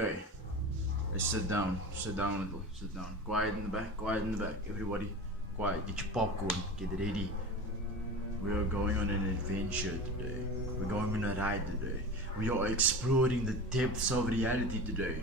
Okay, let's sit down a little, sit down. Quiet in the back, everybody. Quiet, get your popcorn, get ready. We are going on an adventure today. We're going on a ride today. We are exploring the depths of reality today.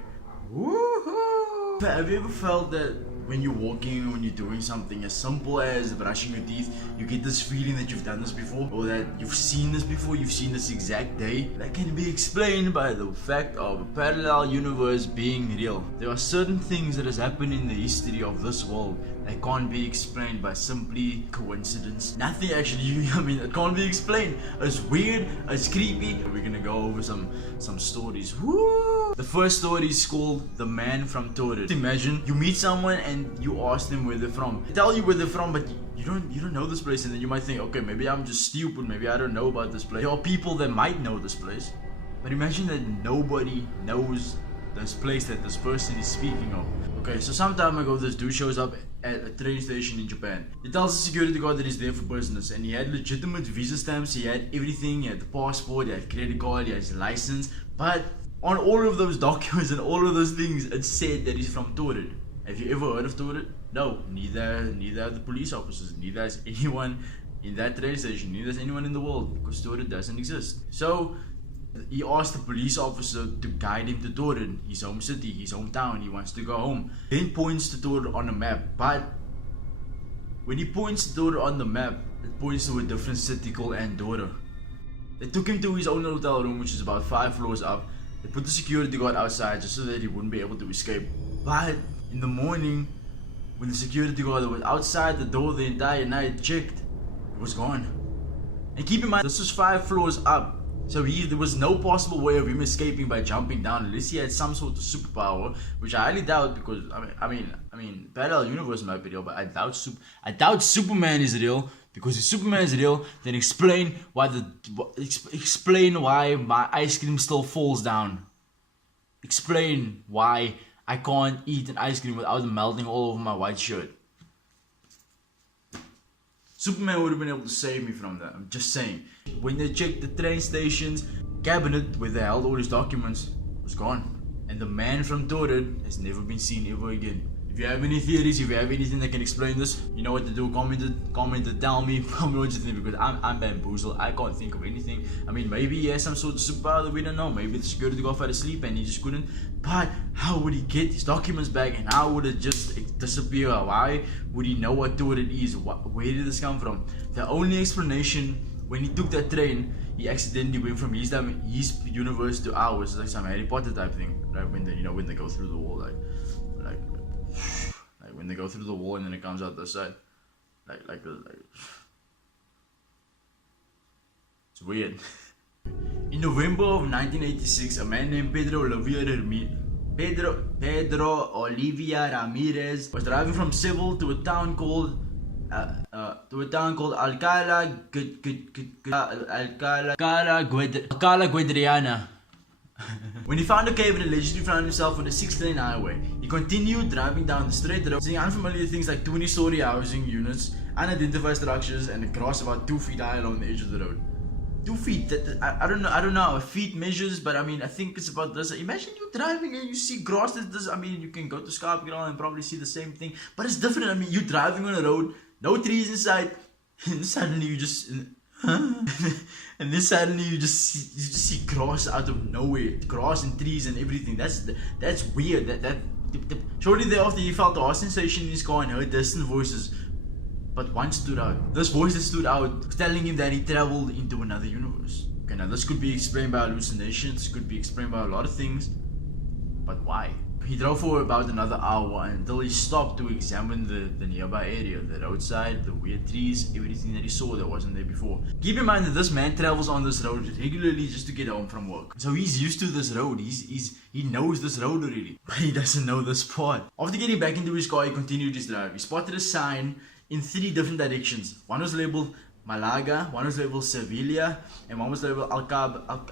Woohoo! Have you ever felt that when you're walking, when you're doing something as simple as brushing your teeth, you get this feeling that you've done this before, or that you've seen this before, you've seen this exact day? That can be explained by the fact of a parallel universe being real. There are certain things that has happened in the history of this world that can't be explained by simply coincidence. Nothing actually, it can't be explained. It's weird, it's creepy. We're gonna go over some stories. Woo! The first story is called The Man from Torrid. Imagine you meet someone and you ask them where they're from. They tell you where they're from, but you don't know this place, and then you might think, okay, maybe I'm just stupid, maybe I don't know about this place. There are people that might know this place, but imagine that nobody knows this place that this person is speaking of. Okay, so some time ago this dude shows up at a train station in Japan. He tells the security guard that he's there for business, and he had legitimate visa stamps, he had everything, he had the passport, he had credit card, he had his license, but on all of those documents and all of those things it said that he's from Torrid. Have you ever heard of Torrid? No, neither have the police officers, neither has anyone in that train station, neither has anyone in the world, because Torrid doesn't exist. So he asked the police officer to guide him to Torrid, his home city, his hometown. He wants to go home. Then points to Torrid on the map, but when he points to Torrid on the map, it points to a different city called Andorra. They took him to his own hotel room, which is about 5 floors up. They put the security guard outside just so that he wouldn't be able to escape. But in the morning, when the security guard was outside the door the entire night checked, it was gone. And keep in mind, this was 5 floors up. So there was no possible way of him escaping by jumping down unless he had some sort of superpower, which I highly doubt, because I mean parallel universe might be real, but I doubt Superman is real. Because if Superman is real, then explain why my ice cream still falls down. Explain why I can't eat an ice cream without it melting all over my white shirt. Superman would have been able to save me from that. I'm just saying. When they checked the train station's cabinet where they held all his documents, it was gone. And the man from Torrid has never been seen ever again. If you have any theories, if you have anything that can explain this, you know what to do. Comment and tell me what you think, because I'm bamboozled. I can't think of anything. I mean, maybe he has some sort of superpower that we don't know. Maybe the security guard fell asleep and he just couldn't. But how would he get his documents back, and how would it just disappear? Why would he know what Torrid is? Where did this come from? The only explanation, when he took that train, he accidentally went from his universe to ours. It's like some Harry Potter type thing, right? When they go through the wall, like when they go through the wall and then it comes out the side, like it's weird. In November of 1986, a man named Pedro Olivia Ramirez was driving from Seville to a town called Alcala Guedriana. When he found a cave and allegedly found himself on a 6-lane highway, he continued driving down the straight road, seeing unfamiliar things like 20-story housing units, unidentified structures, and the grass about 2 feet high along the edge of the road. 2 feet. I don't know how feet measures, but I think it's about this. Imagine you driving and you see grass that's this. You can go to Scarpgirl and probably see the same thing, but it's different. You're driving on a road, no trees inside, and suddenly you just see grass out of nowhere, grass and trees and everything. That's weird. Shortly thereafter, he felt a hot sensation in his car and heard distant voices. But one stood out. This voice that stood out was telling him that he traveled into another universe. Okay, now this could be explained by hallucinations, could be explained by a lot of things, but why? He drove for about another hour until he stopped to examine the nearby area, the roadside, the weird trees, everything that he saw that wasn't there before. Keep in mind that this man travels on this road regularly just to get home from work. So he's used to this road, he knows this road already, but he doesn't know this part. After getting back into his car, he continued his drive. He spotted a sign in 3 different directions. One was labeled Malaga, one was labeled Sevilla, and one was labeled Alcabala.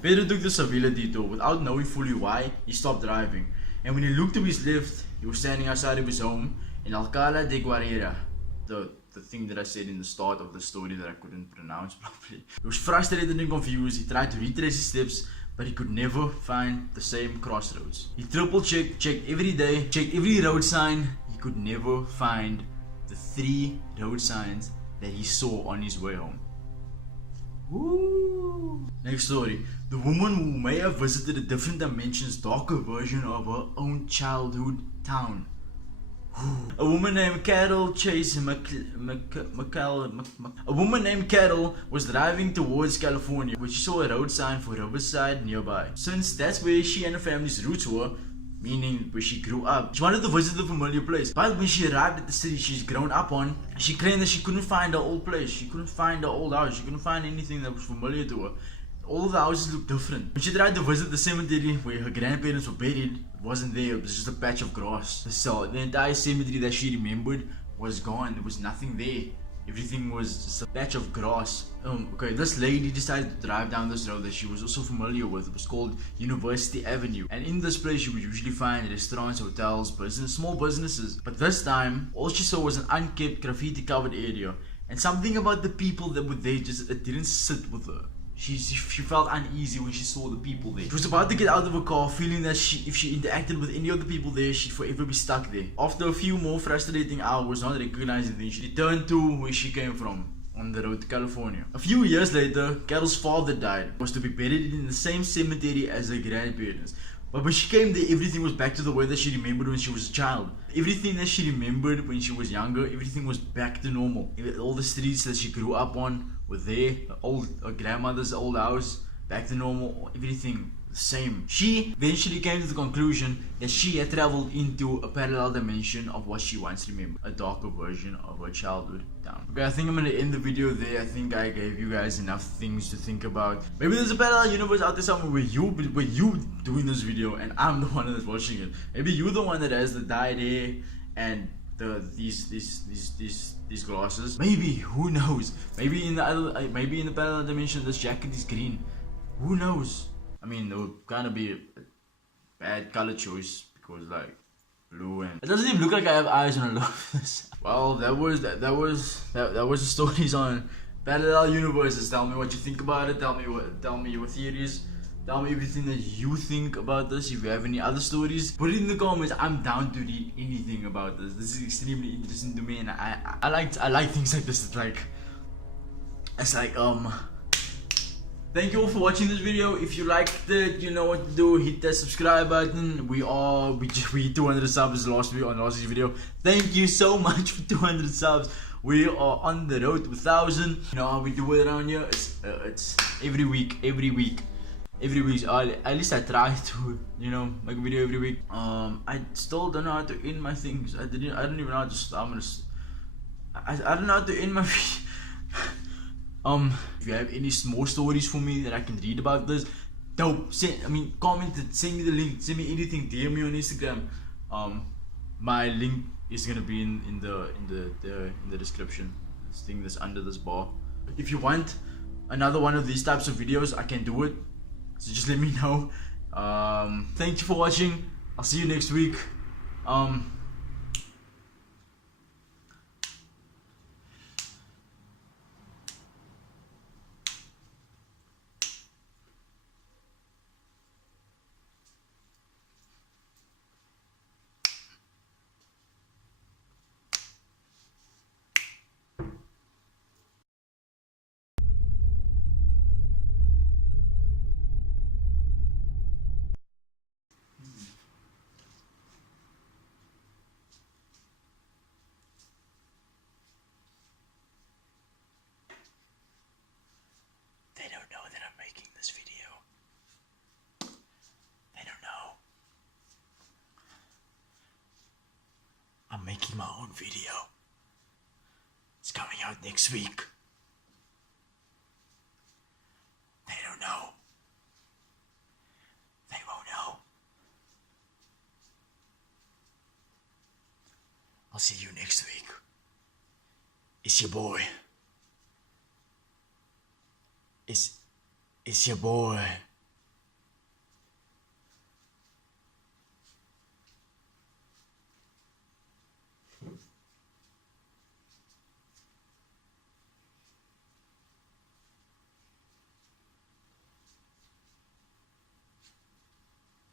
Pedro took the Sevilla detour. Without knowing fully why, he stopped driving. And when he looked to his left, he was standing outside of his home in Alcalá de Guarera. The thing that I said in the start of the story that I couldn't pronounce properly. He was frustrated and confused. He tried to retrace his steps, but he could never find the same crossroads. He triple checked every day, checked every road sign. He could never find the 3 road signs that he saw on his way home. Woo. Next story. The woman who may have visited a different dimension's darker version of her own childhood town. A woman named Carol was driving towards California when she saw a road sign for Riverside nearby. Since that's where she and her family's roots were, meaning where she grew up, she wanted to visit the familiar place. But when she arrived at the city she's grown up on, she claimed that she couldn't find her old place. She couldn't find her old house. She couldn't find anything that was familiar to her. All of the houses looked different. When she tried to visit the cemetery where her grandparents were buried, it wasn't there. It was just a patch of grass. So the entire cemetery that she remembered was gone. There was nothing there. Everything was just a patch of grass. Okay, this lady decided to drive down this road that she was also familiar with. It was called University Avenue. And in this place you would usually find restaurants, hotels, small businesses. But this time, all she saw was an unkept, graffiti covered area. And something about the people that were there it didn't sit with her. She felt uneasy when she saw the people there. She was about to get out of her car, feeling that if she interacted with any of the people there, she'd forever be stuck there. After a few more frustrating hours not recognizing them, she returned to where she came from, on the road to California. A few years later, Carol's father died. Was to be buried in the same cemetery as her grandparents. But when she came there, everything was back to the way that she remembered when she was a child. Everything that she remembered when she was younger, everything was back to normal. All the streets that she grew up on were there. Her grandmother's old house, back to normal. Everything the same. She eventually came to the conclusion that she had traveled into a parallel dimension of what she once remembered. A darker version of her childhood town. Okay, I think I'm gonna end the video there. I think I gave you guys enough things to think about. Maybe there's a parallel universe out there somewhere where you doing this video and I'm the one that's watching it. Maybe you're the one that has the dyed hair and these glasses. Maybe, who knows? Maybe in the parallel dimension this jacket is green. Who knows? I mean, it would kind of be a bad color choice because like blue and it doesn't even look like I have eyes when I look at this. Well, that was the stories on parallel universes. Tell me what you think about it. Tell me your theories. Tell me everything that you think about this. If you have any other stories, put it in the comments. I'm down to read anything about this. This is extremely interesting to me, and I like things like this. It's like thank you all for watching this video. If you liked it, you know what to do. Hit that subscribe button. We hit 200 subs last week's video. Thank you so much for 200 subs. We are on the road to 1,000. You know how we do it around here. It's every week. At least I try to, you know, make a video every week. I still don't know how to end my things. I don't even know how to start. I don't know how to end my video. If you have any more stories for me that I can read about this, comment it, send me the link, send me anything, DM me on Instagram. My link is gonna be in the description. This thing that's under this bar. If you want another one of these types of videos, I can do it. So just let me know. Thank you for watching. I'll see you next week. They don't know that I'm making this video. They don't know. I'm making my own video. It's coming out next week. They don't know. They won't know. I'll see you next week. It's your boy. It's your boy.